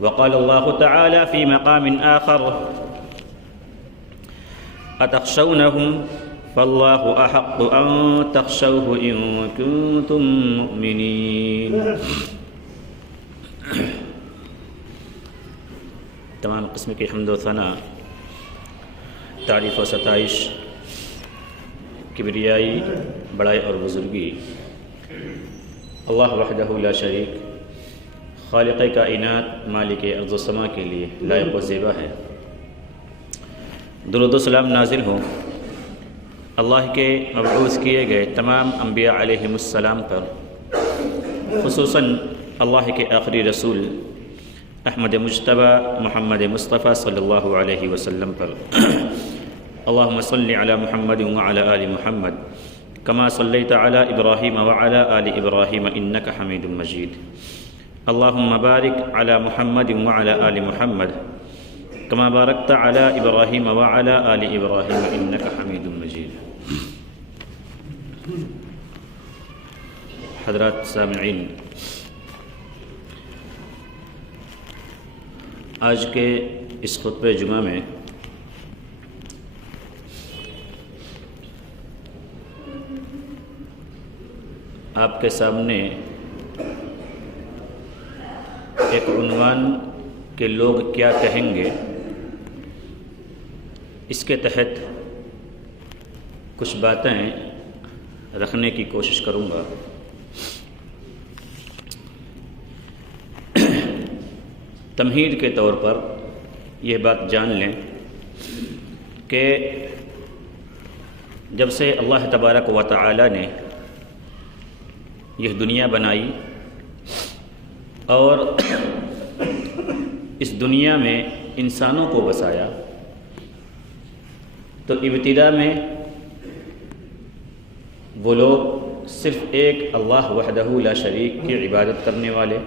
وقال الله تعالى في مقام آخر أتخشونهم فالله أحق أن تخشوه إن كنتم مؤمنين۔ تمام قسم کی حمد و ثنا، تعریف و ستائش، کبریائی، بڑائی اور بزرگی اللہ وحدہ لا شریک، خالق کائنات، مالک ارض و سما کے لیے لائق و زیبا ہے۔ درود و سلام نازل ہوں اللہ کے مبعوث کیے گئے تمام انبیاء علیہم السلام پر، خصوصاً اللہ کے آخری رسول احمد مجتبی محمد مصطفیٰ صلی اللہ علیہ وسلم پر۔ اللہم صلی علی محمد وعلی آل محمد کما صلیت علی ابراہیم وعلی آل ابراہیم انک حمید مجید۔ اللہم بارک علی محمد وعلی آل محمد کما بارکت علی ابراہیم وعلی آل ابراہیم انک حمید مجید۔ حضرات سامعین، آج کے اس خطبہ جمعہ میں آپ کے سامنے ایک عنوان کہ لوگ کیا کہیں گے، اس کے تحت کچھ باتیں رکھنے کی کوشش کروں گا۔ تمہید کے طور پر یہ بات جان لیں کہ جب سے اللہ تبارک و تعالی نے یہ دنیا بنائی اور اس دنیا میں انسانوں کو بسایا، تو ابتدا میں وہ لوگ صرف ایک اللہ وحدہ لا شریک کی عبادت کرنے والے،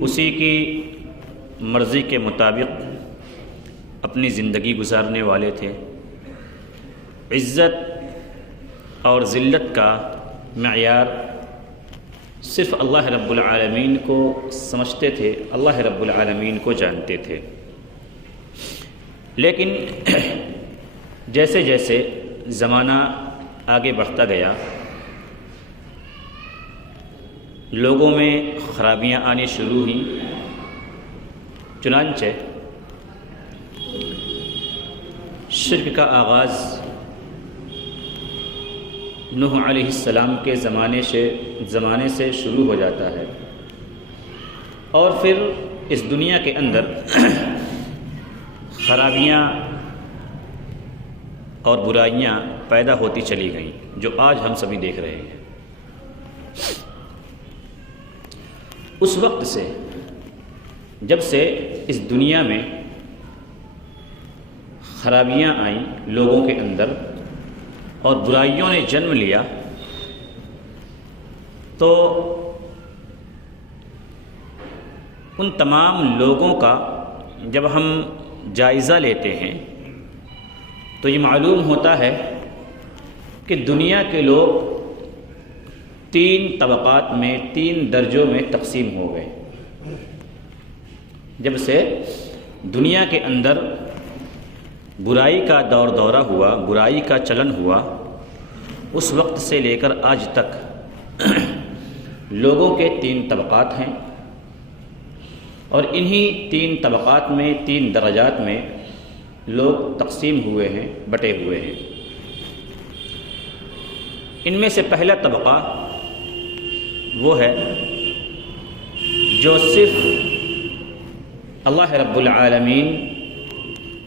اسی کی مرضی کے مطابق اپنی زندگی گزارنے والے تھے۔ عزت اور ذلت کا معیار صرف اللہ رب العالمین کو سمجھتے تھے، اللہ رب العالمین کو جانتے تھے۔ لیکن جیسے جیسے زمانہ آگے بڑھتا گیا، لوگوں میں خرابیاں آنی شروع ہوئیں، چنانچہ شرک کا آغاز نوح علیہ السلام کے زمانے سے شروع ہو جاتا ہے، اور پھر اس دنیا کے اندر خرابیاں اور برائیاں پیدا ہوتی چلی گئیں، جو آج ہم سبھی دیکھ رہے ہیں۔ اس وقت سے، جب سے اس دنیا میں خرابیاں آئیں لوگوں کے اندر اور برائیوں نے جنم لیا، تو ان تمام لوگوں کا جب ہم جائزہ لیتے ہیں تو یہ معلوم ہوتا ہے کہ دنیا کے لوگ 3 طبقات میں، 3 درجوں میں تقسیم ہو گئے۔ جب سے دنیا کے اندر برائی کا دورہ ہوا، برائی کا چلن ہوا، اس وقت سے لے کر آج تک لوگوں کے 3 طبقات ہیں، اور انہی 3 طبقات میں، 3 درجات میں لوگ تقسیم ہوئے ہیں، بٹے ہوئے ہیں۔ ان میں سے پہلا طبقہ وہ ہے جو صرف اللہ رب العالمین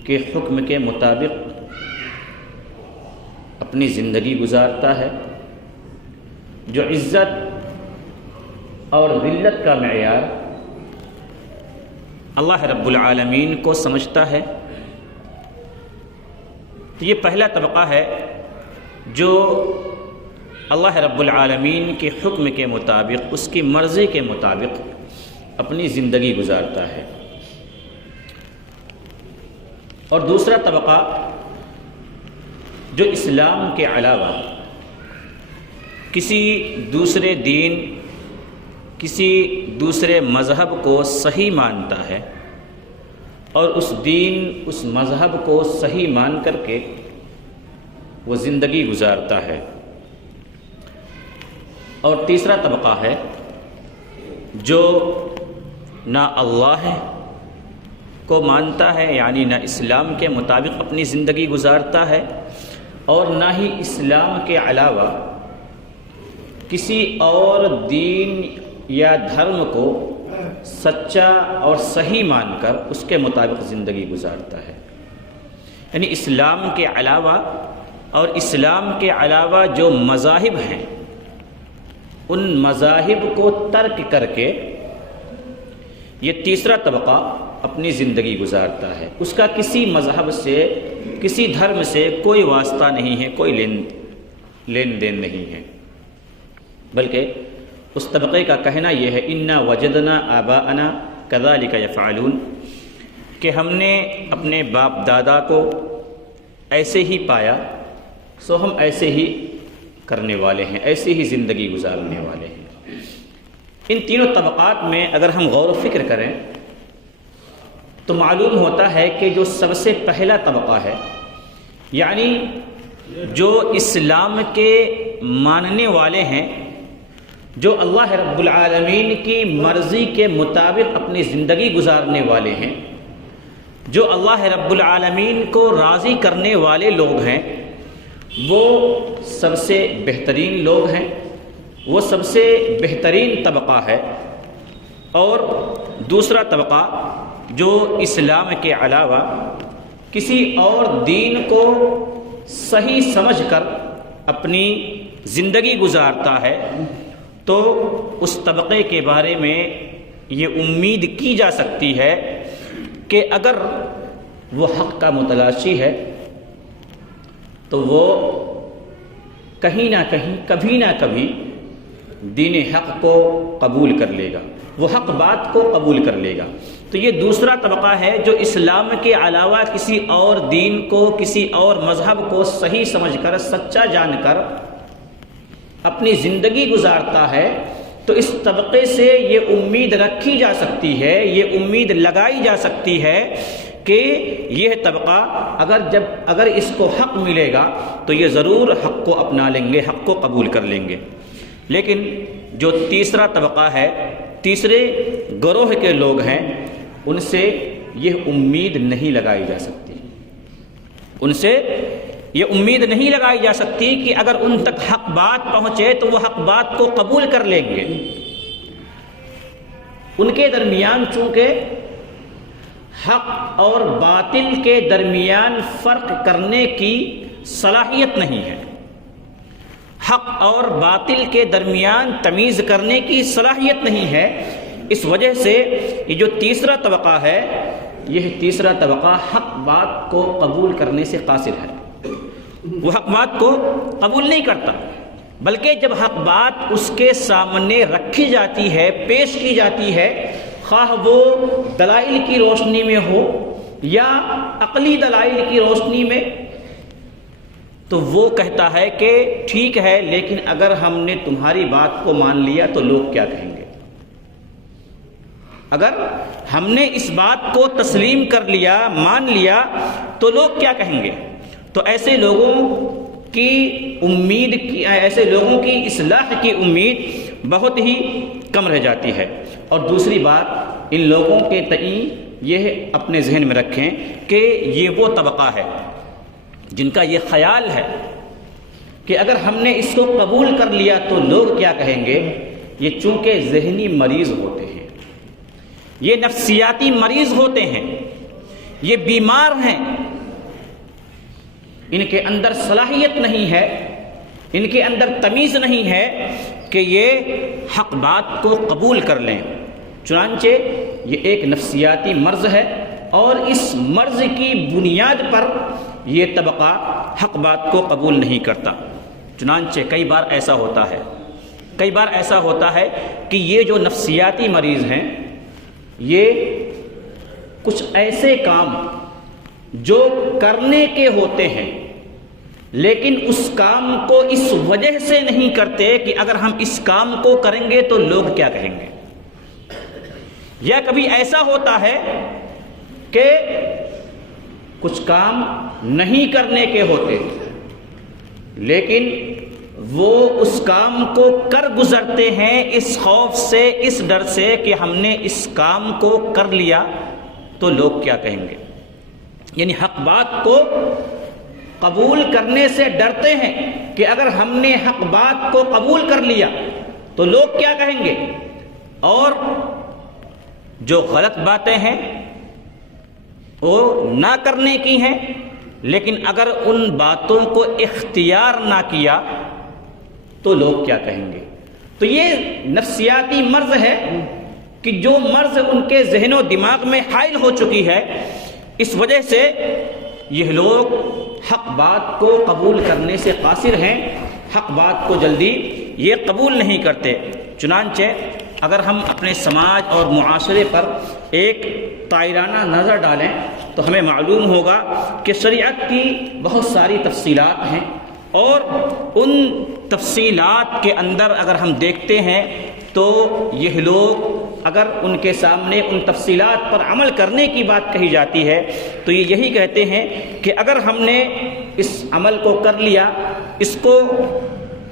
کے حکم کے مطابق اپنی زندگی گزارتا ہے، جو عزت اور ذلت کا معیار اللہ رب العالمین کو سمجھتا ہے۔ تو یہ پہلا طبقہ ہے جو اللہ رب العالمین کے حکم کے مطابق، اس کی مرضی کے مطابق اپنی زندگی گزارتا ہے۔ اور دوسرا طبقہ جو اسلام کے علاوہ کسی دوسرے دین کسی دوسرے مذہب کو صحیح مانتا ہے اور اس دین اس مذہب کو صحیح مان کر کے وہ زندگی گزارتا ہے. اور تیسرا طبقہ ہے جو نہ اللہ کو مانتا ہے، یعنی نہ اسلام کے مطابق اپنی زندگی گزارتا ہے، اور نہ ہی اسلام کے علاوہ کسی اور دین یا دھرم کو سچا اور صحیح مان کر اس کے مطابق زندگی گزارتا ہے. یعنی اسلام کے علاوہ اور اسلام کے علاوہ جو مذاہب ہیں ان مذاہب کو ترک کر کے یہ تیسرا طبقہ اپنی زندگی گزارتا ہے. اس کا کسی مذہب سے کسی دھرم سے کوئی واسطہ نہیں ہے، کوئی لین دین نہیں ہے، بلکہ اس طبقے کا کہنا یہ ہے انا وجدنا آباءنا کذالک یفعلون، کہ ہم نے اپنے باپ دادا کو ایسے ہی پایا سو ہم ایسے ہی کرنے والے ہیں، ایسے ہی زندگی گزارنے والے ہیں. ان تینوں طبقات میں اگر ہم غور و فکر کریں تو معلوم ہوتا ہے کہ جو سب سے پہلا طبقہ ہے، یعنی جو اسلام کے ماننے والے ہیں، جو اللہ رب العالمین کی مرضی کے مطابق اپنی زندگی گزارنے والے ہیں، جو اللہ رب العالمین کو راضی کرنے والے لوگ ہیں، وہ سب سے بہترین لوگ ہیں، وہ سب سے بہترین طبقہ ہے. اور دوسرا طبقہ جو اسلام کے علاوہ کسی اور دین کو صحیح سمجھ کر اپنی زندگی گزارتا ہے، تو اس طبقے کے بارے میں یہ امید کی جا سکتی ہے کہ اگر وہ حق کا متلاشی ہے تو وہ کہیں نہ کہیں کبھی نہ کبھی دین حق کو قبول کر لے گا، وہ حق بات کو قبول کر لے گا. تو یہ دوسرا طبقہ ہے جو اسلام کے علاوہ کسی اور دین کو، کسی اور مذہب کو صحیح سمجھ کر، سچا جان کر اپنی زندگی گزارتا ہے. تو اس طبقے سے یہ امید رکھی جا سکتی ہے، یہ امید لگائی جا سکتی ہے کہ یہ طبقہ اگر اس کو حق ملے گا تو یہ ضرور حق کو اپنا لیں گے، حق کو قبول کر لیں گے. لیکن جو تیسرا طبقہ ہے، تیسرے گروہ کے لوگ ہیں، ان سے یہ امید نہیں لگائی جا سکتی. ان سے یہ امید نہیں لگائی جا سکتی کہ اگر ان تک حق بات پہنچے تو وہ حق بات کو قبول کر لیں گے. ان کے درمیان چونکہ حق اور باطل کے درمیان فرق کرنے کی صلاحیت نہیں ہے، حق اور باطل کے درمیان تمیز کرنے کی صلاحیت نہیں ہے، اس وجہ سے یہ جو تیسرا طبقہ ہے، یہ تیسرا طبقہ حق بات کو قبول کرنے سے قاصر ہے. وہ حق بات کو قبول نہیں کرتا، بلکہ جب حق بات اس کے سامنے رکھی جاتی ہے، پیش کی جاتی ہے، خواہ وہ دلائل کی روشنی میں ہو یا عقلی دلائل کی روشنی میں، تو وہ کہتا ہے کہ ٹھیک ہے، لیکن اگر ہم نے تمہاری بات کو مان لیا تو لوگ کیا کہیں گے؟ اگر ہم نے اس بات کو تسلیم کر لیا، مان لیا، تو لوگ کیا کہیں گے؟ تو ایسے لوگوں کی امید کی، ایسے لوگوں کی اصلاح کی امید بہت ہی کم رہ جاتی ہے. اور دوسری بات، ان لوگوں کے تئیں یہ اپنے ذہن میں رکھیں کہ یہ وہ طبقہ ہے جن کا یہ خیال ہے کہ اگر ہم نے اس کو قبول کر لیا تو لوگ کیا کہیں گے. یہ چونکہ ذہنی مریض ہوتے ہیں، یہ نفسیاتی مریض ہوتے ہیں، یہ بیمار ہیں، ان کے اندر صلاحیت نہیں ہے، ان کے اندر تمیز نہیں ہے کہ یہ حق بات کو قبول کر لیں. چنانچہ یہ ایک نفسیاتی مرض ہے، اور اس مرض کی بنیاد پر یہ طبقہ حق بات کو قبول نہیں کرتا. چنانچہ کئی بار ایسا ہوتا ہے کہ یہ جو نفسیاتی مریض ہیں، یہ کچھ ایسے کام جو کرنے کے ہوتے ہیں، لیکن اس کام کو اس وجہ سے نہیں کرتے کہ اگر ہم اس کام کو کریں گے تو لوگ کیا کہیں گے. یا کبھی ایسا ہوتا ہے کہ کچھ کام نہیں کرنے کے ہوتے لیکن وہ اس کام کو کر گزرتے ہیں اس خوف سے، اس ڈر سے کہ ہم نے اس کام کو کر لیا تو لوگ کیا کہیں گے، یعنی حق بات کو قبول کرنے سے ڈرتے ہیں کہ اگر ہم نے حق بات کو قبول کر لیا تو لوگ کیا کہیں گے، اور جو غلط باتیں ہیں وہ نہ کرنے کی ہیں، لیکن اگر ان باتوں کو اختیار نہ کیا تو لوگ کیا کہیں گے۔ تو یہ نفسیاتی مرض ہے کہ جو مرض ان کے ذہن و دماغ میں حائل ہو چکی ہے، اس وجہ سے یہ لوگ حق بات کو قبول کرنے سے قاصر ہیں، حق بات کو جلدی یہ قبول نہیں کرتے۔ چنانچہ اگر ہم اپنے سماج اور معاشرے پر ایک طائرانہ نظر ڈالیں تو ہمیں معلوم ہوگا کہ شریعت کی بہت ساری تفصیلات ہیں، اور ان تفصیلات کے اندر اگر ہم دیکھتے ہیں تو یہ لوگ اگر ان کے سامنے ان تفصیلات پر عمل کرنے کی بات کہی جاتی ہے تو یہ یہی کہتے ہیں کہ اگر ہم نے اس عمل کو کر لیا، اس کو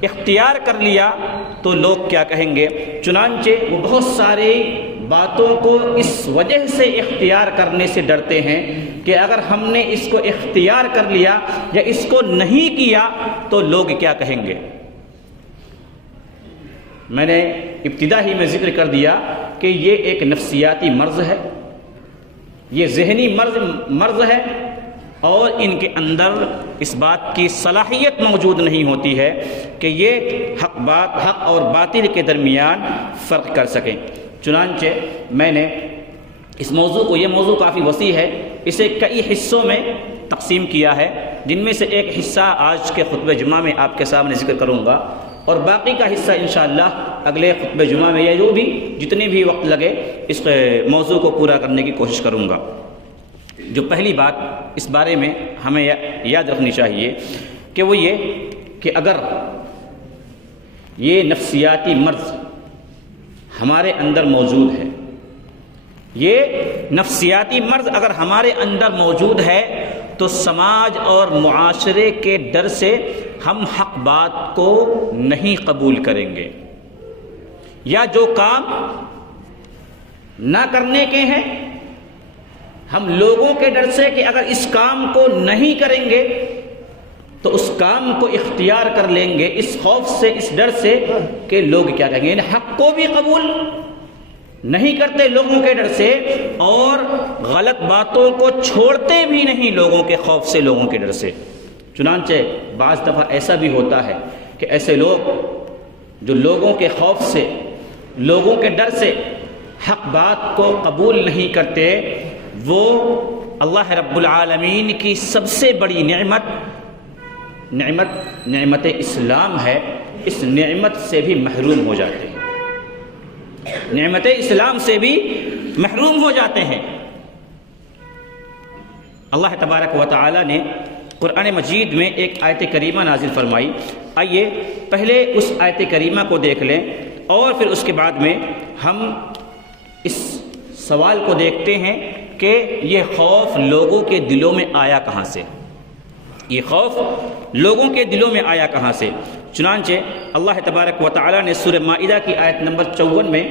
اختیار کر لیا تو لوگ کیا کہیں گے۔ چنانچہ وہ بہت ساری باتوں کو اس وجہ سے اختیار کرنے سے ڈرتے ہیں کہ اگر ہم نے اس کو اختیار کر لیا یا اس کو نہیں کیا تو لوگ کیا کہیں گے۔ میں نے ابتدا ہی میں ذکر کر دیا کہ یہ ایک نفسیاتی مرض ہے، یہ ذہنی مرض ہے، اور ان کے اندر اس بات کی صلاحیت موجود نہیں ہوتی ہے کہ یہ حق اور باطل کے درمیان فرق کر سکیں۔ چنانچہ میں نے اس موضوع کو، یہ موضوع کافی وسیع ہے، اسے کئی حصوں میں تقسیم کیا ہے، جن میں سے ایک حصہ آج کے خطبہ جمعہ میں آپ کے سامنے ذکر کروں گا، اور باقی کا حصہ انشاءاللہ اگلے خطبہ جمعہ میں یا جو بھی جتنے بھی وقت لگے اس موضوع کو پورا کرنے کی کوشش کروں گا۔ جو پہلی بات اس بارے میں ہمیں یاد رکھنی چاہیے کہ وہ یہ کہ اگر یہ نفسیاتی مرض ہمارے اندر موجود ہے، یہ نفسیاتی مرض اگر ہمارے اندر موجود ہے تو سماج اور معاشرے کے ڈر سے ہم حق بات کو نہیں قبول کریں گے، یا جو کام نہ کرنے کے ہیں ہم لوگوں کے ڈر سے کہ اگر اس کام کو نہیں کریں گے تو اس کام کو اختیار کر لیں گے، اس خوف سے، اس ڈر سے کہ لوگ کیا کہیں گے، یعنی حق کو بھی قبول نہیں کرتے لوگوں کے ڈر سے، اور غلط باتوں کو چھوڑتے بھی نہیں لوگوں کے خوف سے، لوگوں کے ڈر سے۔ چنانچہ بعض دفعہ ایسا بھی ہوتا ہے کہ ایسے لوگ جو لوگوں کے خوف سے، لوگوں کے ڈر سے حق بات کو قبول نہیں کرتے، وہ اللہ رب العالمین کی سب سے بڑی نعمت اسلام ہے، اس نعمت سے بھی محروم ہو جاتے ہیں، نعمت اسلام سے بھی محروم ہو جاتے ہیں۔ اللہ تبارک و تعالی نے قرآن مجید میں ایک آیت کریمہ نازل فرمائی، آئیے پہلے اس آیت کریمہ کو دیکھ لیں اور پھر اس کے بعد میں ہم اس سوال کو دیکھتے ہیں کہ یہ خوف لوگوں کے دلوں میں آیا کہاں سے، یہ خوف لوگوں کے دلوں میں آیا کہاں سے۔ چنانچہ اللہ تبارک و تعالی نے سورہ مائدہ کی آیت نمبر 54 میں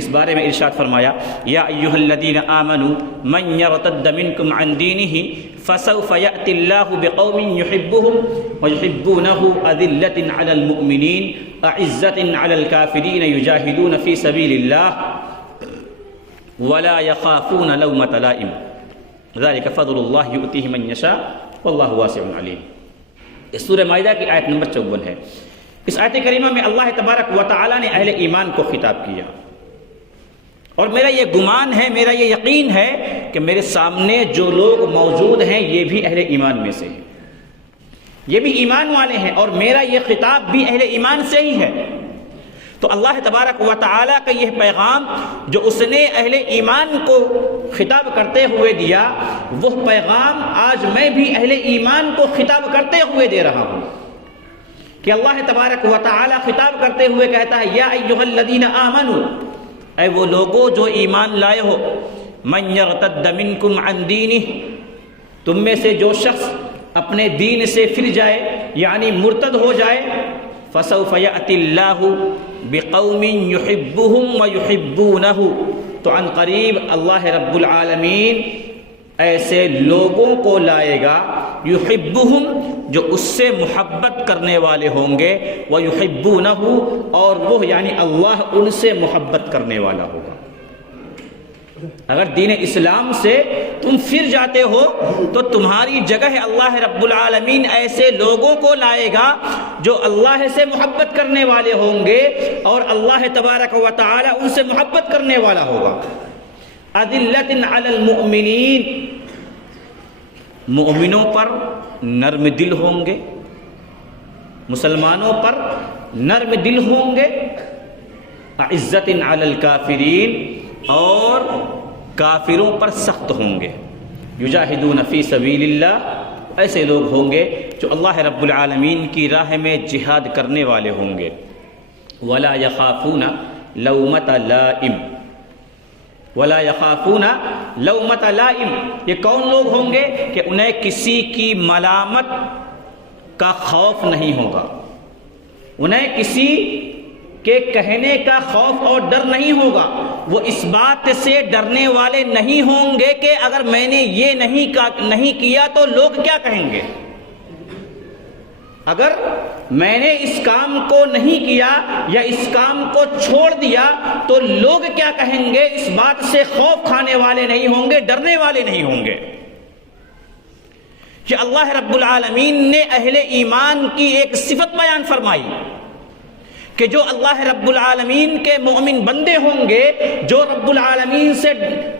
اس بارے میں ارشاد فرمایا، یا ایھا الذین آمنوا من یرتد منکم عن دینہ فسوف یأتی اللہ بقوم یحبهم ویحبونہ اذلۃ علی المؤمنین اعزۃ علی الکافرین یجاہدون فی سبیل اللہ ولا يخافون لومة لائم ذلك فضل اللہ یؤتیہ من یشاء واللہ واسع علیم۔ اس سورہ مائدہ کی آیت نمبر 54 ہے۔ اس آیت کریمہ میں اللہ تبارک و تعالی نے اہل ایمان کو خطاب کیا، اور میرا یہ گمان ہے، میرا یہ یقین ہے کہ میرے سامنے جو لوگ موجود ہیں یہ بھی اہل ایمان میں سے ہیں، یہ بھی ایمان والے ہیں، اور میرا یہ خطاب بھی اہل ایمان سے ہی ہے۔ تو اللہ تبارک و تعالی کا یہ پیغام جو اس نے اہل ایمان کو خطاب کرتے ہوئے دیا، وہ پیغام آج میں بھی اہل ایمان کو خطاب کرتے ہوئے دے رہا ہوں، کہ اللہ تبارک و تعالی خطاب کرتے ہوئے کہتا ہے، یا ایھا الذین آمنوا، اے وہ لوگوں جو ایمان لائے ہو، من یرتد منکم عن دینہ، تم میں سے جو شخص اپنے دین سے پھر جائے یعنی مرتد ہو جائے، فسوف یأتی اللہ بقوم یحبهم ویحبونہ، تو عن قریب اللہ رب العالمین ایسے لوگوں کو لائے گا، یحبهم جو اس سے محبت کرنے والے ہوں گے، ویحبونہ اور وہ یعنی اللہ ان سے محبت کرنے والا ہوگا۔ اگر دین اسلام سے تم پھر جاتے ہو تو تمہاری جگہ اللہ رب العالمین ایسے لوگوں کو لائے گا جو اللہ سے محبت کرنے والے ہوں گے اور اللہ تبارک و تعالی ان سے محبت کرنے والا ہوگا۔ اذلۃ علی المؤمنین، مومنوں پر نرم دل ہوں گے، مسلمانوں پر نرم دل ہوں گے۔ اعزۃ علی الکافرین، اور کافروں پر سخت ہوں گے۔ یجاہدون فی سبیل اللہ، ایسے لوگ ہوں گے جو اللہ رب العالمین کی راہ میں جہاد کرنے والے ہوں گے۔ ولا یخافون لومۃ لائم، ولا یخافون لومۃ لائم، یہ کون لوگ ہوں گے کہ انہیں کسی کی ملامت کا خوف نہیں ہوگا، انہیں کسی کے کہنے کا خوف اور ڈر نہیں ہوگا۔ وہ اس بات سے ڈرنے والے نہیں ہوں گے کہ اگر میں نے یہ نہیں کیا تو لوگ کیا کہیں گے، اگر میں نے اس کام کو نہیں کیا یا اس کام کو چھوڑ دیا تو لوگ کیا کہیں گے، اس بات سے خوف کھانے والے نہیں ہوں گے، ڈرنے والے نہیں ہوں گے۔ کہ اللہ رب العالمین نے اہل ایمان کی ایک صفت بیان فرمائی کہ جو اللہ رب العالمین کے مومن بندے ہوں گے، جو رب العالمین سے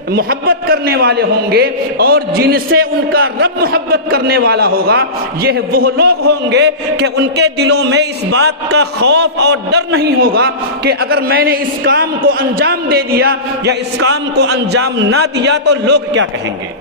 محبت کرنے والے ہوں گے اور جن سے ان کا رب محبت کرنے والا ہوگا، یہ وہ لوگ ہوں گے کہ ان کے دلوں میں اس بات کا خوف اور ڈر نہیں ہوگا کہ اگر میں نے اس کام کو انجام دے دیا یا اس کام کو انجام نہ دیا تو لوگ کیا کہیں گے۔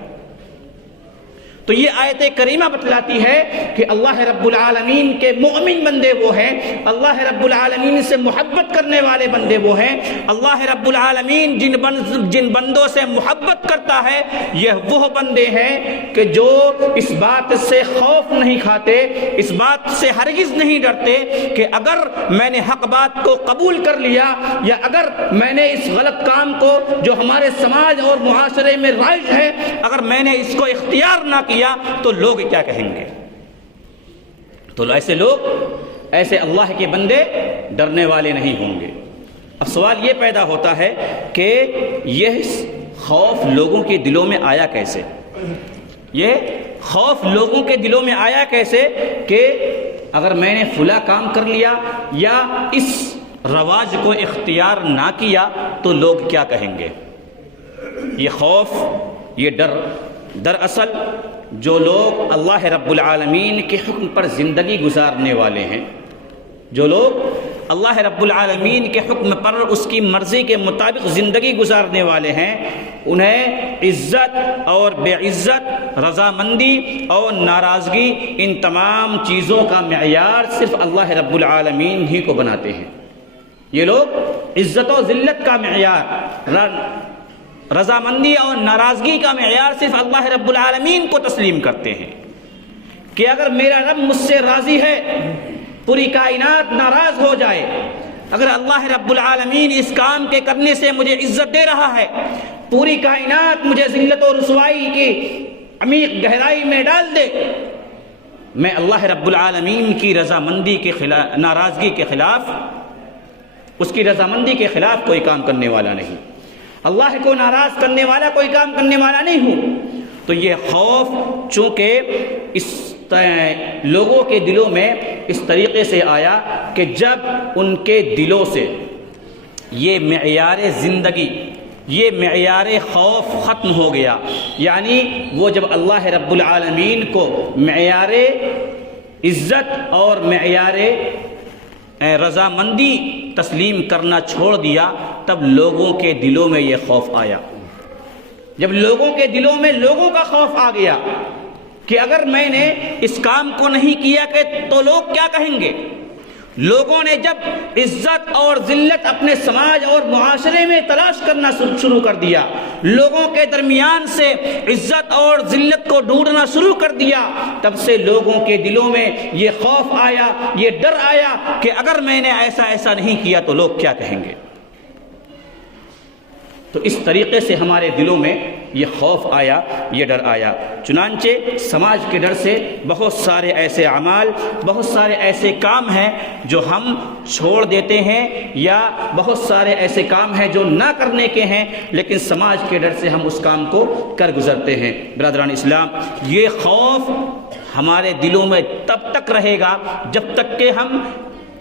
تو یہ آیت کریمہ بتلاتی ہے کہ اللہ رب العالمین کے مومن بندے وہ ہیں، اللہ رب العالمین سے محبت کرنے والے بندے وہ ہیں۔ اللہ رب العالمین جن بندوں سے محبت کرتا ہے یہ وہ بندے ہیں کہ جو اس بات سے خوف نہیں کھاتے، اس بات سے ہرگز نہیں ڈرتے کہ اگر میں نے حق بات کو قبول کر لیا یا اگر میں نے اس غلط کام کو جو ہمارے سماج اور معاشرے میں رائج ہے اگر میں نے اس کو اختیار نہ کیا تو لوگ کیا کہیں گے۔ تو ایسے لوگ، ایسے اللہ کے بندے ڈرنے والے نہیں ہوں گے۔ اب سوال یہ پیدا ہوتا ہے کہ یہ خوف لوگوں کے دلوں میں آیا کیسے؟ یہ خوف لوگوں کے دلوں میں آیا کیسے کہ اگر میں نے فلاں کام کر لیا یا اس رواج کو اختیار نہ کیا تو لوگ کیا کہیں گے۔ یہ خوف، یہ ڈر، دراصل جو لوگ اللہ رب العالمین کے حکم پر زندگی گزارنے والے ہیں، جو لوگ اللہ رب العالمین کے حکم پر اس کی مرضی کے مطابق زندگی گزارنے والے ہیں، انہیں عزت اور بے عزت، رضامندی اور ناراضگی، ان تمام چیزوں کا معیار صرف اللہ رب العالمین ہی کو بناتے ہیں۔ یہ لوگ عزت و ذلت کا معیار، رضامندی اور ناراضگی کا معیار صرف اللہ رب العالمین کو تسلیم کرتے ہیں کہ اگر میرا رب مجھ سے راضی ہے، پوری کائنات ناراض ہو جائے، اگر اللہ رب العالمین اس کام کے کرنے سے مجھے عزت دے رہا ہے، پوری کائنات مجھے ذلت و رسوائی کی عمیق گہرائی میں ڈال دے، میں اللہ رب العالمین کی رضامندی کے خلاف، ناراضگی کے خلاف، اس کی رضامندی کے خلاف کوئی کام کرنے والا نہیں، اللہ کو ناراض کرنے والا کوئی کام کرنے والا نہیں ہوں۔ تو یہ خوف چونکہ اس لوگوں کے دلوں میں اس طریقے سے آیا کہ جب ان کے دلوں سے یہ معیار زندگی، یہ معیار خوف ختم ہو گیا، یعنی وہ جب اللہ رب العالمین کو معیار عزت اور معیار رضامندی تسلیم کرنا چھوڑ دیا، تب لوگوں کے دلوں میں یہ خوف آیا۔ جب لوگوں کے دلوں میں لوگوں کا خوف آ گیا کہ اگر میں نے اس کام کو نہیں کیا کہ تو لوگ کیا کہیں گے، لوگوں نے جب عزت اور ذلت اپنے سماج اور معاشرے میں تلاش کرنا شروع کر دیا، لوگوں کے درمیان سے عزت اور ذلت کو ڈھونڈنا شروع کر دیا، تب سے لوگوں کے دلوں میں یہ خوف آیا، یہ ڈر آیا کہ اگر میں نے ایسا نہیں کیا تو لوگ کیا کہیں گے۔ تو اس طریقے سے ہمارے دلوں میں یہ خوف آیا، یہ ڈر آیا۔ چنانچہ سماج کے ڈر سے بہت سارے ایسے اعمال، بہت سارے ایسے کام ہیں جو ہم چھوڑ دیتے ہیں، یا بہت سارے ایسے کام ہیں جو نہ کرنے کے ہیں لیکن سماج کے ڈر سے ہم اس کام کو کر گزرتے ہیں۔ برادران اسلام، یہ خوف ہمارے دلوں میں تب تک رہے گا جب تک کہ ہم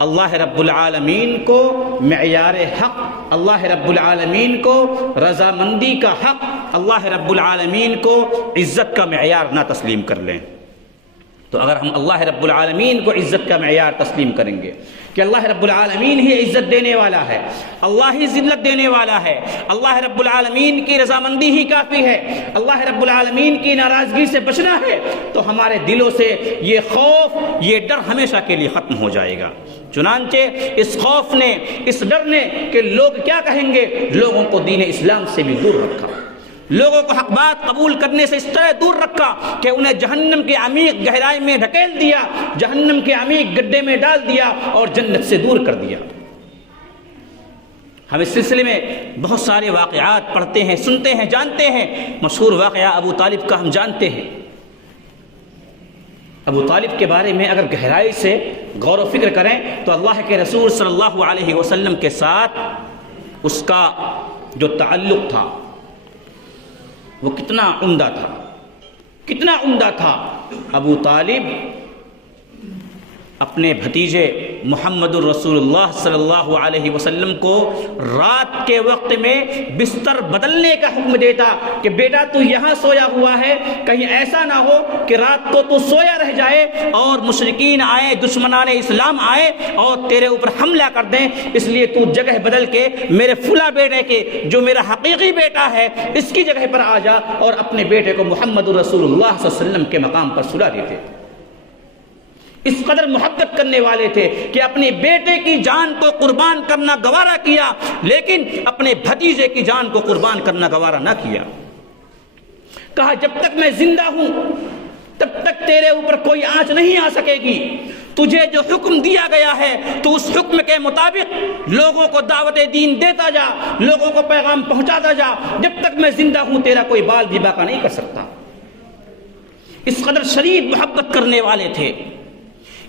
اللہ رب العالمین کو معیار حق، اللہ رب العالمین کو رضامندی کا حق، اللہ رب العالمین کو عزت کا معیار نہ تسلیم کر لیں۔ تو اگر ہم اللہ رب العالمین کو عزت کا معیار تسلیم کریں گے کہ اللہ رب العالمین ہی عزت دینے والا ہے، اللہ ہی ذلت دینے والا ہے، اللہ رب العالمین کی رضامندی ہی کافی ہے، اللہ رب العالمین کی ناراضگی سے بچنا ہے، تو ہمارے دلوں سے یہ خوف، یہ ڈر ہمیشہ کے لیے ختم ہو جائے گا۔ چنانچہ اس خوف نے، اس ڈر نے کہ لوگ کیا کہیں گے، لوگوں کو دین اسلام سے بھی دور رکھا، لوگوں کو حق بات قبول کرنے سے اس طرح دور رکھا کہ انہیں جہنم کے عمیق گہرائی میں ڈھکیل دیا، جہنم کے عمیق گڈھے میں ڈال دیا اور جنت سے دور کر دیا۔ ہم اس سلسلے میں بہت سارے واقعات پڑھتے ہیں، سنتے ہیں، جانتے ہیں۔ مشہور واقعہ ابو طالب کا ہم جانتے ہیں۔ ابو طالب کے بارے میں اگر گہرائی سے غور و فکر کریں تو اللہ کے رسول صلی اللہ علیہ وسلم کے ساتھ اس کا جو تعلق تھا وہ کتنا عمدہ تھا، کتنا عمدہ تھا۔ ابو طالب اپنے بھتیجے محمد الرسول اللہ صلی اللہ علیہ وسلم کو رات کے وقت میں بستر بدلنے کا حکم دیتا کہ بیٹا تو یہاں سویا ہوا ہے، کہیں ایسا نہ ہو کہ رات کو تو سویا رہ جائے اور مشرکین آئے، دشمنان اسلام آئے اور تیرے اوپر حملہ کر دیں، اس لیے تو جگہ بدل کے میرے فلاں بیٹے کے، جو میرا حقیقی بیٹا ہے، اس کی جگہ پر آ جا، اور اپنے بیٹے کو محمد الرسول اللہ صلی اللہ علیہ وسلم کے مقام پر سلا دیتے۔ اس قدر محبت کرنے والے تھے کہ اپنے بیٹے کی جان کو قربان کرنا گوارا کیا، لیکن اپنے بھتیجے کی جان کو قربان کرنا گوارا نہ کیا۔ کہا جب تک میں زندہ ہوں تب تک تیرے اوپر کوئی آنچ نہیں آ سکے گی، تجھے جو حکم دیا گیا ہے تو اس حکم کے مطابق لوگوں کو دعوت دین دیتا جا، لوگوں کو پیغام پہنچاتا جا، جب تک میں زندہ ہوں تیرا کوئی بال بھی باقی نہیں کر سکتا۔ اس قدر شدید محبت کرنے والے تھے،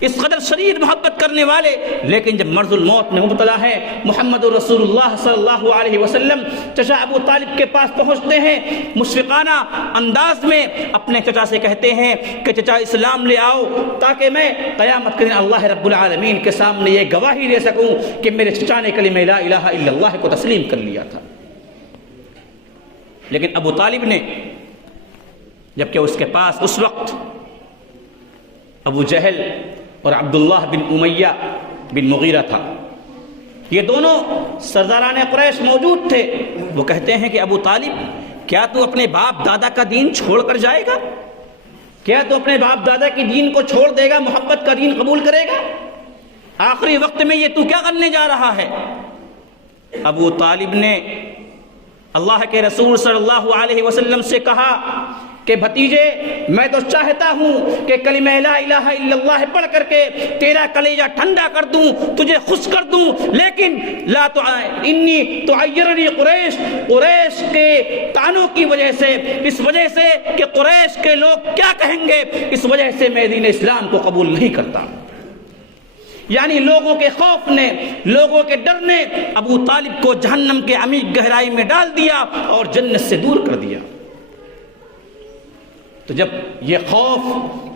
اس قدر شدید محبت کرنے والے، لیکن جب مرض الموت میں مبتلا ہے محمد رسول اللہ صلی اللہ علیہ وسلم چچا ابو طالب کے پاس پہنچتے ہیں، مشفقانہ انداز میں اپنے چچا سے کہتے ہیں کہ چچا اسلام لے آؤ تاکہ میں قیامت کے دن اللہ رب العالمین کے سامنے یہ گواہی دے سکوں کہ میرے چچا نے کلمہ لا الہ الا اللہ کو تسلیم کر لیا تھا۔ لیکن ابو طالب نے، جبکہ اس کے پاس اس وقت ابو جہل اور عبداللہ بن امیہ بن مغیرہ تھا، یہ دونوں سرداران قریش موجود تھے، وہ کہتے ہیں کہ ابو طالب کیا تو اپنے باپ دادا کا دین چھوڑ کر جائے گا؟ کیا تو اپنے باپ دادا کی دین کو چھوڑ دے گا، محبت کا دین قبول کرے گا؟ آخری وقت میں یہ تو کیا کرنے جا رہا ہے؟ ابو طالب نے اللہ کے رسول صلی اللہ علیہ وسلم سے کہا کہ بھتیجے میں تو چاہتا ہوں کہ کلمہ لا الہ الا اللہ پڑھ کر کے تیرا کلیجہ ٹھنڈا کر دوں، تجھے خوش کر دوں، لیکن لا انی تعیرنی قریش، قریش کے طعنوں کی وجہ سے، اس وجہ سے کہ قریش کے لوگ کیا کہیں گے، اس وجہ سے میں دین اسلام کو قبول نہیں کرتا۔ یعنی لوگوں کے خوف نے، لوگوں کے ڈر نے ابو طالب کو جہنم کے عمیق گہرائی میں ڈال دیا اور جنت سے دور کر دیا۔ تو جب یہ خوف،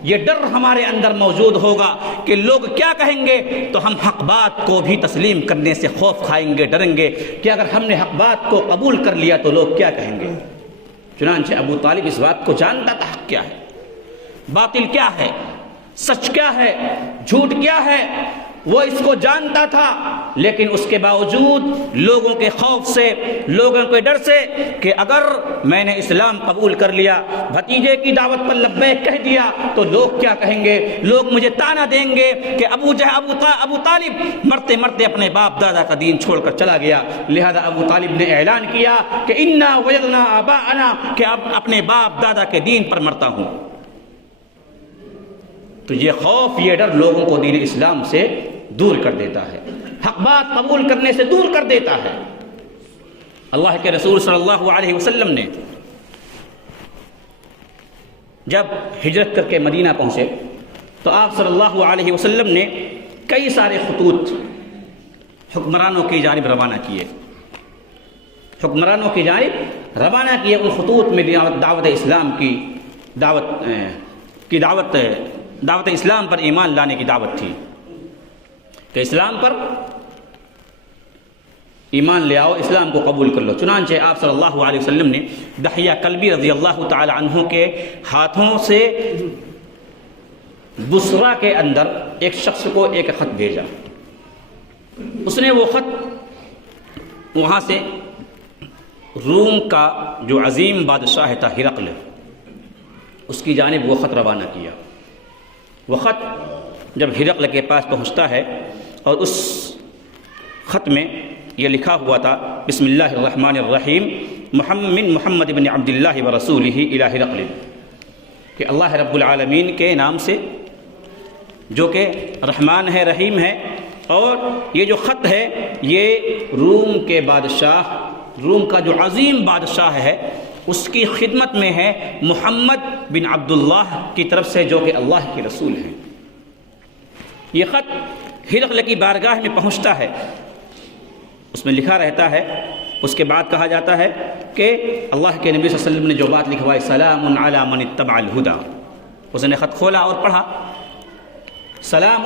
یہ ڈر ہمارے اندر موجود ہوگا کہ لوگ کیا کہیں گے، تو ہم حق بات کو بھی تسلیم کرنے سے خوف کھائیں گے، ڈریں گے کہ اگر ہم نے حق بات کو قبول کر لیا تو لوگ کیا کہیں گے۔ چنانچہ ابو طالب اس بات کو جانتا تھا حق کیا ہے، باطل کیا ہے، سچ کیا ہے، جھوٹ کیا ہے، وہ اس کو جانتا تھا، لیکن اس کے باوجود لوگوں کے خوف سے، لوگوں کے ڈر سے کہ اگر میں نے اسلام قبول کر لیا، بھتیجے کی دعوت پر لبیک کہہ دیا تو لوگ کیا کہیں گے؟ لوگ مجھے طعنہ دیں گے کہ ابو طالب مرتے مرتے اپنے باپ دادا کا دین چھوڑ کر چلا گیا۔ لہذا ابو طالب نے اعلان کیا کہ انا وجدنا آباءنا، کہ اب اپنے باپ دادا کے دین پر مرتا ہوں۔ تو یہ خوف، یہ ڈر لوگوں کو دین اسلام سے دور کر دیتا ہے، حق بات قبول کرنے سے دور کر دیتا ہے۔ اللہ کے رسول صلی اللہ علیہ وسلم نے جب ہجرت کر کے مدینہ پہنچے تو آپ صلی اللہ علیہ وسلم نے کئی سارے خطوط حکمرانوں کی جانب روانہ کیے، حکمرانوں کی جانب روانہ کیے۔ ان خطوط میں دعوت اسلام کی دعوت اسلام پر ایمان لانے کی دعوت تھی کہ اسلام پر ایمان لے آؤ، اسلام کو قبول کر لو۔ چنانچہ آپ صلی اللہ علیہ وسلم نے دحیہ کلبی رضی اللہ تعالی عنہ کے ہاتھوں سے بصرہ کے اندر ایک شخص کو ایک خط بھیجا۔ اس نے وہ خط وہاں سے روم کا جو عظیم بادشاہ تھا ہرقل، اس کی جانب وہ خط روانہ کیا۔ وہ خط جب ہرقل کے پاس پہنچتا ہے اور اس خط میں یہ لکھا ہوا تھا بسم اللہ الرحمن الرحیم محمد بن عبد اللہ ورسولہ الی ہرقل، کہ اللہ رب العالمین کے نام سے جو کہ رحمان ہے رحیم ہے، اور یہ جو خط ہے یہ روم کے بادشاہ، روم کا جو عظیم بادشاہ ہے اس کی خدمت میں ہے، محمد بن عبداللہ کی طرف سے جو کہ اللہ کے رسول ہیں۔ یہ خط ہرقل کی بارگاہ میں پہنچتا ہے، اس میں لکھا رہتا ہے، اس کے بعد کہا جاتا ہے کہ اللہ کے نبی صلی اللہ علیہ وسلم نے جو بات لکھوائی سلام علی من اتبع الہدی، اس نے خط کھولا اور پڑھا سلام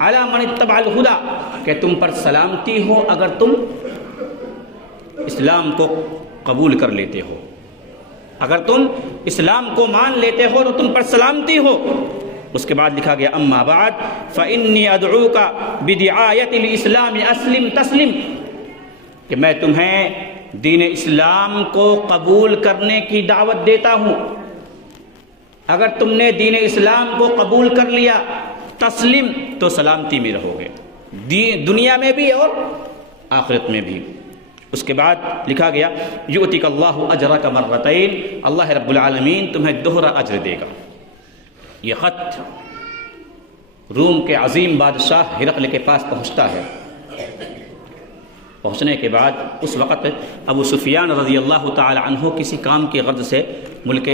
علی من اتبع الہدی، کہ تم پر سلامتی ہو اگر تم اسلام کو قبول کر لیتے ہو، اگر تم اسلام کو مان لیتے ہو تو تم پر سلامتی ہو۔ اس کے بعد لکھا گیا اما بعد فإنی ادعوک بدعایت الاسلام اسلم تسلم، کہ میں تمہیں دین اسلام کو قبول کرنے کی دعوت دیتا ہوں، اگر تم نے دین اسلام کو قبول کر لیا تسلیم تو سلامتی میں رہو گے، دنیا میں بھی اور آخرت میں بھی۔ اس کے بعد لکھا گیا یؤتک اللہ اجرک مرتین، اللہ رب العالمین تمہیں دوہرا اجر دے گا۔ یہ خط روم کے عظیم بادشاہ ہرقل کے پاس پہنچتا ہے۔ پہنچنے کے بعد اس وقت ابو سفیان رضی اللہ تعالی عنہ کسی کام کی غرض سے ملک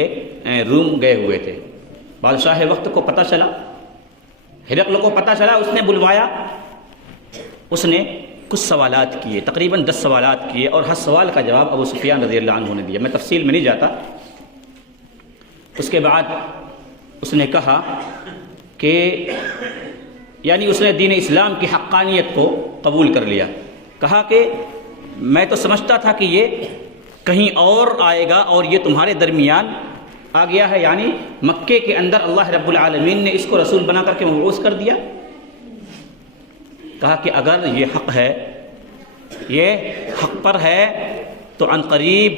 روم گئے ہوئے تھے۔ بادشاہ وقت کو پتہ چلا، ہرقل کو پتہ چلا، اس نے بلوایا، اس نے کچھ سوالات کیے، تقریباً 10 سوالات کیے، اور ہر سوال کا جواب ابو سفیان رضی اللہ عنہ نے دیا۔ میں تفصیل میں نہیں جاتا۔ اس کے بعد اس نے کہا کہ یعنی اس نے دین اسلام کی حقانیت کو قبول کر لیا۔ کہا کہ میں تو سمجھتا تھا کہ یہ کہیں اور آئے گا اور یہ تمہارے درمیان آ گیا ہے، یعنی مکے کے اندر اللہ رب العالمین نے اس کو رسول بنا کر کے مبعوث کر دیا۔ کہا کہ اگر یہ حق ہے، یہ حق پر ہے تو عن قریب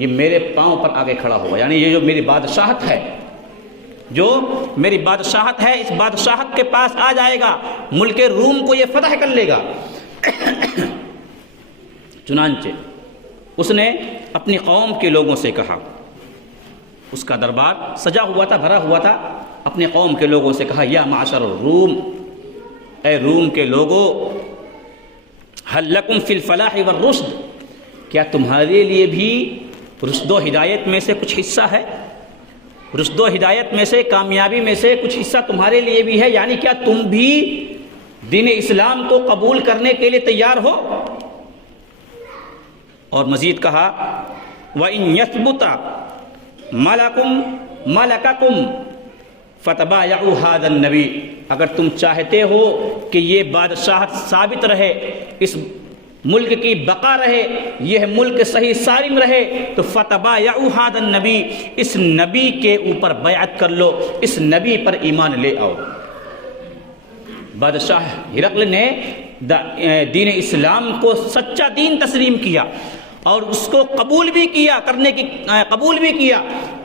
یہ میرے پاؤں پر آگے کھڑا ہوگا، یعنی یہ جو میری بادشاہت ہے، جو میری بادشاہت ہے، اس بادشاہت کے پاس آ جائے گا، ملک روم کو یہ فتح کر لے گا۔ چنانچہ اس نے اپنی قوم کے لوگوں سے کہا، اس کا دربار سجا ہوا تھا، بھرا ہوا تھا، اپنے قوم کے لوگوں سے کہا یا معشر الروم، اے روم کے لوگوں، هل لکم فی الفلاح والرشد، کیا تمہارے لیے بھی رشد و ہدایت میں سے کچھ حصہ ہے؟ رشد و ہدایت میں سے، کامیابی میں سے کچھ حصہ تمہارے لیے بھی ہے، یعنی کیا تم بھی دین اسلام کو قبول کرنے کے لیے تیار ہو؟ اور مزید کہا وَإِن يَثْبُتَ مَلَكَكُمْ فَتَبَايَعُوا هَذَا النَّبِيَّ، اگر تم چاہتے ہو کہ یہ بادشاہت ثابت رہے، اس ملک کی بقا رہے، یہ ملک صحیح سالم رہے، تو فَتَبَايَعُوا هَذَا النَّبِيَّ، اس نبی کے اوپر بیعت کر لو، اس نبی پر ایمان لے آؤ۔ بادشاہ ہرقل نے دین اسلام کو سچا دین تسلیم کیا اور اس کو قبول بھی کیا قبول بھی کیا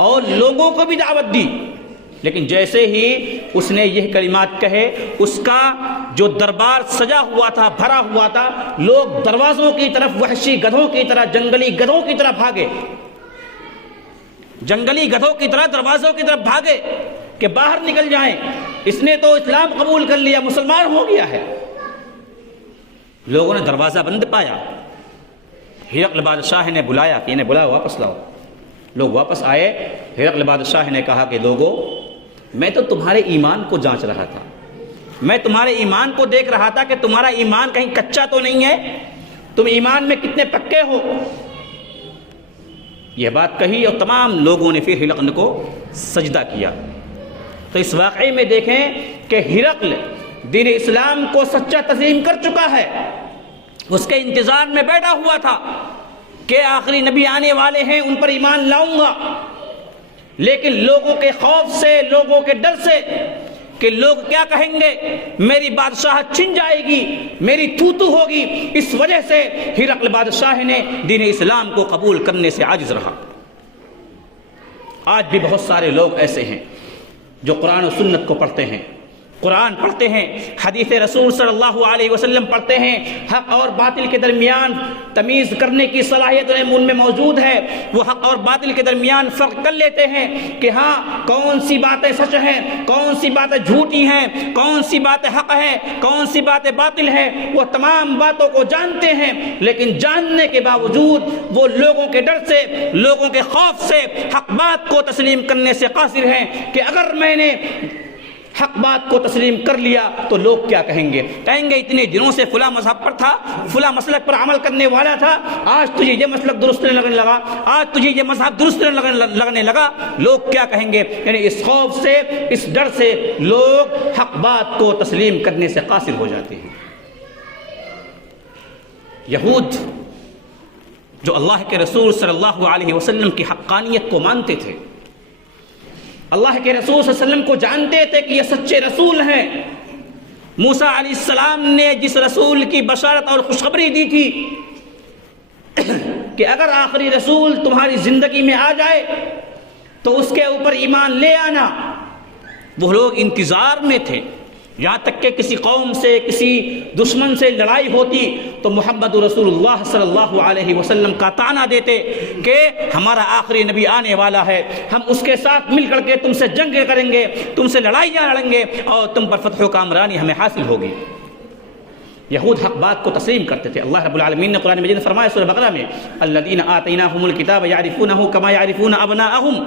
اور لوگوں کو بھی دعوت دی، لیکن جیسے ہی اس نے یہ کلمات کہے اس کا جو دربار سجا ہوا تھا، بھرا ہوا تھا، لوگ دروازوں کی طرف وحشی گدھوں کی طرح، جنگلی گدھوں کی طرح بھاگے، جنگلی گدھوں کی طرح دروازوں کی طرف بھاگے کہ باہر نکل جائیں، اس نے تو اسلام قبول کر لیا، مسلمان ہو گیا ہے۔ لوگوں نے دروازہ بند پایا، ہرقل بادشاہ نے بلایا کہ انہیں بلاؤ، واپس لاؤ۔ لوگ واپس آئے، ہرقل بادشاہ نے کہا کہ لوگوں، میں تو تمہارے ایمان کو جانچ رہا تھا، میں تمہارے ایمان کو دیکھ رہا تھا کہ تمہارا ایمان کہیں کچا تو نہیں ہے، تم ایمان میں کتنے پکے ہو۔ یہ بات کہی اور تمام لوگوں نے پھر ہرقل کو سجدہ کیا۔ تو اس واقعے میں دیکھیں کہ ہرقل دین اسلام کو سچا تسلیم کر چکا ہے، اس کے انتظار میں بیٹھا ہوا تھا کہ آخری نبی آنے والے ہیں، ان پر ایمان لاؤں گا، لیکن لوگوں کے خوف سے، لوگوں کے ڈر سے کہ لوگ کیا کہیں گے، میری بادشاہت چھن جائے گی، میری تھوتو ہوگی، اس وجہ سے ہرقل بادشاہ نے دین اسلام کو قبول کرنے سے عاجز رہا۔ آج بھی بہت سارے لوگ ایسے ہیں جو قرآن و سنت کو پڑھتے ہیں، قرآن پڑھتے ہیں، حدیث رسول صلی اللہ علیہ وسلم پڑھتے ہیں، حق اور باطل کے درمیان تمیز کرنے کی صلاحیت ان میں موجود ہے، وہ حق اور باطل کے درمیان فرق کر لیتے ہیں کہ ہاں کون سی باتیں سچ ہیں، کون سی باتیں جھوٹی ہیں، کون سی باتیں حق ہیں، کون سی باتیں باطل ہیں، وہ تمام باتوں کو جانتے ہیں، لیکن جاننے کے باوجود وہ لوگوں کے ڈر سے، لوگوں کے خوف سے حق بات کو تسلیم کرنے سے قاصر ہیں کہ اگر میں نے حق بات کو تسلیم کر لیا تو لوگ کیا کہیں گے، کہیں گے اتنے دنوں سے فلاں مذہب پر تھا، فلاں مسلک پر عمل کرنے والا تھا، آج تجھے یہ مسلک درست نہیں لگنے لگا، آج تجھے یہ مذہب درست نہیں لگنے لگا، لوگ کیا کہیں گے۔ یعنی اس خوف سے، اس ڈر سے لوگ حق بات کو تسلیم کرنے سے قاصر ہو جاتے ہیں۔ یہود جو اللہ کے رسول صلی اللہ علیہ وسلم کی حقانیت کو مانتے تھے، اللہ کے رسول صلی اللہ علیہ وسلم کو جانتے تھے کہ یہ سچے رسول ہیں، موسیٰ علیہ السلام نے جس رسول کی بشارت اور خوشخبری دی تھی کہ اگر آخری رسول تمہاری زندگی میں آ جائے تو اس کے اوپر ایمان لے آنا، وہ لوگ انتظار میں تھے، یہاں تک کہ کسی قوم سے، کسی دشمن سے لڑائی ہوتی تو محمد رسول اللہ صلی اللہ علیہ وسلم کا طعنہ دیتے کہ ہمارا آخری نبی آنے والا ہے، ہم اس کے ساتھ مل کر کے تم سے جنگ کریں گے، تم سے لڑائیاں لڑیں گے اور تم پر فتح و کامرانی ہمیں حاصل ہوگی۔ یہود حق بات کو تسلیم کرتے تھے۔ اللہ رب العالمین نے قرآن مجید میں فرمایا سورہ بقرہ میں الذین آتیناہم الکتاب یعرفونہ کما یعرفون ابناءہم،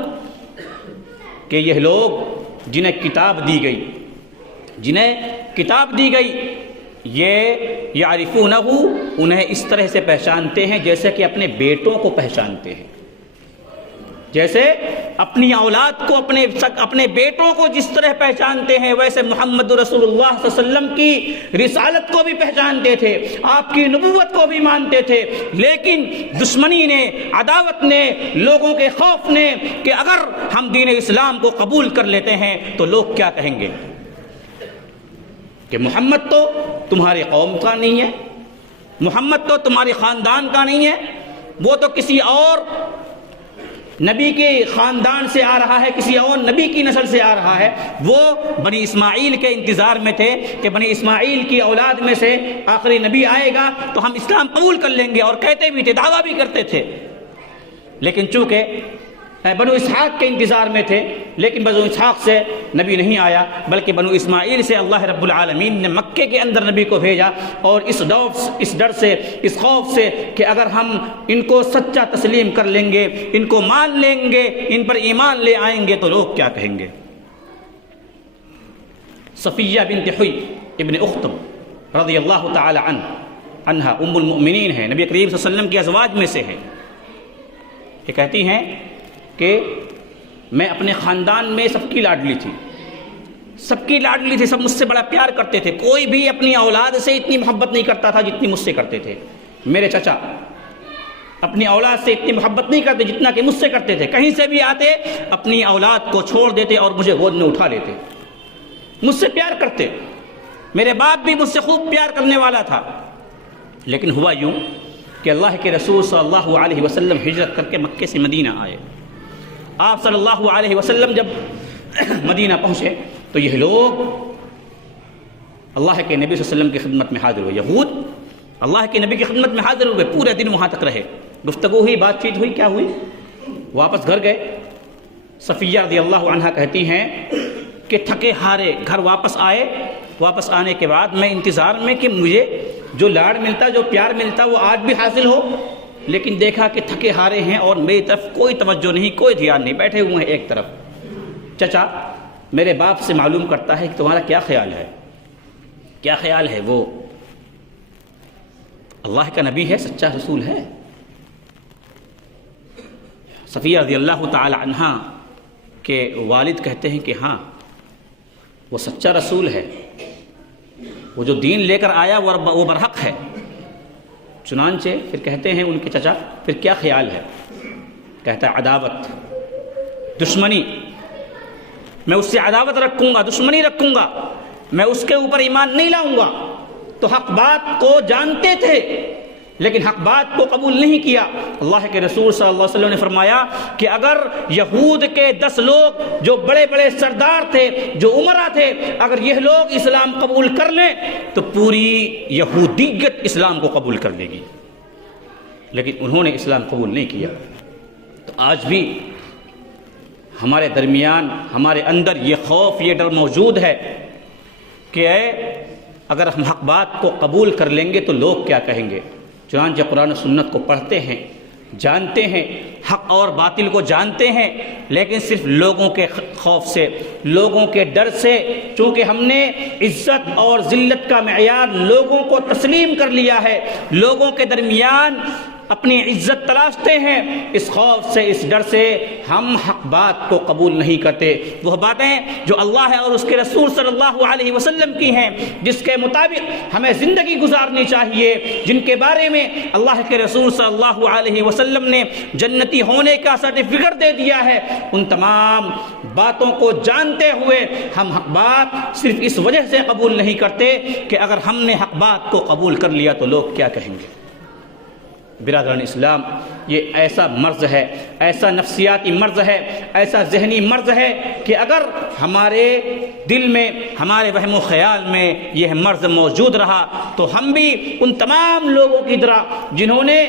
کہ یہ لوگ جنہیں کتاب دی گئی، جنہیں کتاب دی گئی، یہ یعرفونہ انہیں اس طرح سے پہچانتے ہیں جیسے کہ اپنے بیٹوں کو پہچانتے ہیں، جیسے اپنی اولاد کو، اپنے بیٹوں کو جس طرح پہچانتے ہیں، ویسے محمد رسول اللہ صلی اللہ علیہ وسلم کی رسالت کو بھی پہچانتے تھے، آپ کی نبوت کو بھی مانتے تھے، لیکن دشمنی نے، عداوت نے، لوگوں کے خوف نے کہ اگر ہم دین اسلام کو قبول کر لیتے ہیں تو لوگ کیا کہیں گے کہ محمد تو تمہاری قوم کا نہیں ہے، محمد تو تمہارے خاندان کا نہیں ہے، وہ تو کسی اور نبی کے خاندان سے آ رہا ہے، کسی اور نبی کی نسل سے آ رہا ہے، وہ بنی اسماعیل کے انتظار میں تھے کہ بنی اسماعیل کی اولاد میں سے آخری نبی آئے گا تو ہم اسلام قبول کر لیں گے، اور کہتے بھی تھے، دعویٰ بھی کرتے تھے، لیکن چونکہ بنو اسحاق کے انتظار میں تھے، لیکن بنو اسحاق سے نبی نہیں آیا، بلکہ بنو اسماعیل سے اللہ رب العالمین نے مکے کے اندر نبی کو بھیجا، اور اس ڈر سے، اس خوف سے کہ اگر ہم ان کو سچا تسلیم کر لیں گے، ان کو مان لیں گے، ان پر ایمان لے آئیں گے تو لوگ کیا کہیں گے۔ صفیہ بنت حی ابن اخطب رضی اللہ تعالی عنہا ام المؤمنین ہے، نبی کریم صلی اللہ علیہ وسلم کی ازواج میں سے ہے، یہ کہتی ہیں کہ میں اپنے خاندان میں سب کی لاڈلی تھی، سب کی لاڈلی تھی، سب مجھ سے بڑا پیار کرتے تھے، کوئی بھی اپنی اولاد سے اتنی محبت نہیں کرتا تھا جتنی مجھ سے کرتے تھے، میرے چچا اپنی اولاد سے اتنی محبت نہیں کرتے جتنا کہ مجھ سے کرتے تھے، کہیں سے بھی آتے اپنی اولاد کو چھوڑ دیتے اور مجھے گود میں اٹھا لیتے، مجھ سے پیار کرتے، میرے باپ بھی مجھ سے خوب پیار کرنے والا تھا، لیکن ہوا یوں کہ اللہ کے رسول صلی اللہ علیہ وسلم ہجرت کر کے مکے سے مدینہ آئے۔ آپ صلی اللہ علیہ وسلم جب مدینہ پہنچے تو یہ لوگ اللہ کے نبی صلی اللہ علیہ وسلم کی خدمت میں حاضر ہوئے۔ یہود اللہ کے نبی کی خدمت میں حاضر ہوئے، پورے دن وہاں تک رہے، گفتگو ہوئی، بات چیت ہوئی، کیا ہوئی، واپس گھر گئے۔ صفیہ رضی اللہ عنہا کہتی ہیں کہ تھکے ہارے گھر واپس آئے۔ واپس آنے کے بعد میں انتظار میں کہ مجھے جو لاڈ ملتا، جو پیار ملتا وہ آج بھی حاصل ہو، لیکن دیکھا کہ تھکے ہارے ہیں اور میری طرف کوئی توجہ نہیں، کوئی دھیان نہیں، بیٹھے ہوئے ہیں ایک طرف۔ چچا میرے باپ سے معلوم کرتا ہے کہ تمہارا کیا خیال ہے، کیا خیال ہے، وہ اللہ کا نبی ہے، سچا رسول ہے۔ صفیہ رضی اللہ تعالی عنہا کے والد کہتے ہیں کہ ہاں وہ سچا رسول ہے، وہ جو دین لے کر آیا وہ برحق ہے۔ چنانچہ پھر کہتے ہیں ان کے چچا پھر کیا خیال ہے، کہتا ہے عداوت، دشمنی، میں اس سے عداوت رکھوں گا، دشمنی رکھوں گا، میں اس کے اوپر ایمان نہیں لاؤں گا۔ تو حق بات کو جانتے تھے لیکن حق بات کو قبول نہیں کیا۔ اللہ کے رسول صلی اللہ علیہ وسلم نے فرمایا کہ اگر یہود کے 10 لوگ جو بڑے بڑے سردار تھے، جو امراء تھے، اگر یہ لوگ اسلام قبول کر لیں تو پوری یہودیت اسلام کو قبول کر لے گی، لیکن انہوں نے اسلام قبول نہیں کیا۔ تو آج بھی ہمارے درمیان، ہمارے اندر یہ خوف، یہ ڈر موجود ہے کہ اگر ہم حق بات کو قبول کر لیں گے تو لوگ کیا کہیں گے۔ چنانچہ قرآن و سنت کو پڑھتے ہیں، جانتے ہیں، حق اور باطل کو جانتے ہیں، لیکن صرف لوگوں کے خوف سے، لوگوں کے ڈر سے، چونکہ ہم نے عزت اور ذلت کا معیار لوگوں کو تسلیم کر لیا ہے، لوگوں کے درمیان اپنی عزت تلاشتے ہیں، اس خوف سے، اس ڈر سے ہم حق بات کو قبول نہیں کرتے۔ وہ باتیں جو اللہ اور اس کے رسول صلی اللہ علیہ وسلم کی ہیں، جس کے مطابق ہمیں زندگی گزارنی چاہیے، جن کے بارے میں اللہ کے رسول صلی اللہ علیہ وسلم نے جنتی ہونے کا سرٹیفکیٹ دے دیا ہے، ان تمام باتوں کو جانتے ہوئے ہم حق بات صرف اس وجہ سے قبول نہیں کرتے کہ اگر ہم نے حق بات کو قبول کر لیا تو لوگ کیا کہیں گے۔ برادران اسلام، یہ ایسا مرض ہے، ایسا نفسیاتی مرض ہے، ایسا ذہنی مرض ہے کہ اگر ہمارے دل میں، ہمارے وہم و خیال میں یہ مرض موجود رہا تو ہم بھی ان تمام لوگوں کی طرح جنہوں نے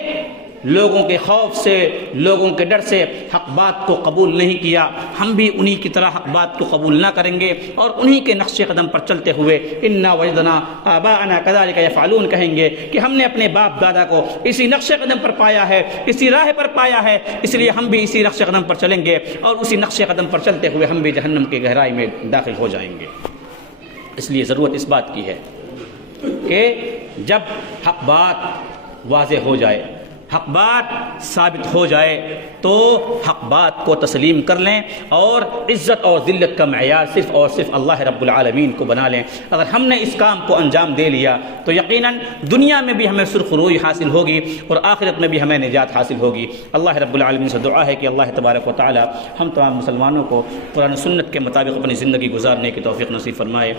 لوگوں کے خوف سے، لوگوں کے ڈر سے حق بات کو قبول نہیں کیا، ہم بھی انہی کی طرح حق بات کو قبول نہ کریں گے اور انہی کے نقش قدم پر چلتے ہوئے انا وجدنا آباءنا کذالک یفعلون کہیں گے کہ ہم نے اپنے باپ دادا کو اسی نقش قدم پر پایا ہے، اسی راہ پر پایا ہے، اس لیے ہم بھی اسی نقش قدم پر چلیں گے اور اسی نقش قدم پر چلتے ہوئے ہم بھی جہنم کی گہرائی میں داخل ہو جائیں گے۔ اس لیے ضرورت اس بات کی ہے کہ جب حق بات واضح ہو جائے، حق بات ثابت ہو جائے تو حق بات کو تسلیم کر لیں اور عزت اور ذلت کا معیار صرف اور صرف اللہ رب العالمین کو بنا لیں۔ اگر ہم نے اس کام کو انجام دے لیا تو یقیناً دنیا میں بھی ہمیں سرخروئی حاصل ہوگی اور آخرت میں بھی ہمیں نجات حاصل ہوگی۔ اللہ رب العالمین سے دعا ہے کہ اللہ تبارک و تعالی ہم تمام مسلمانوں کو قرآن و سنت کے مطابق اپنی زندگی گزارنے کی توفیق نصیب فرمائے۔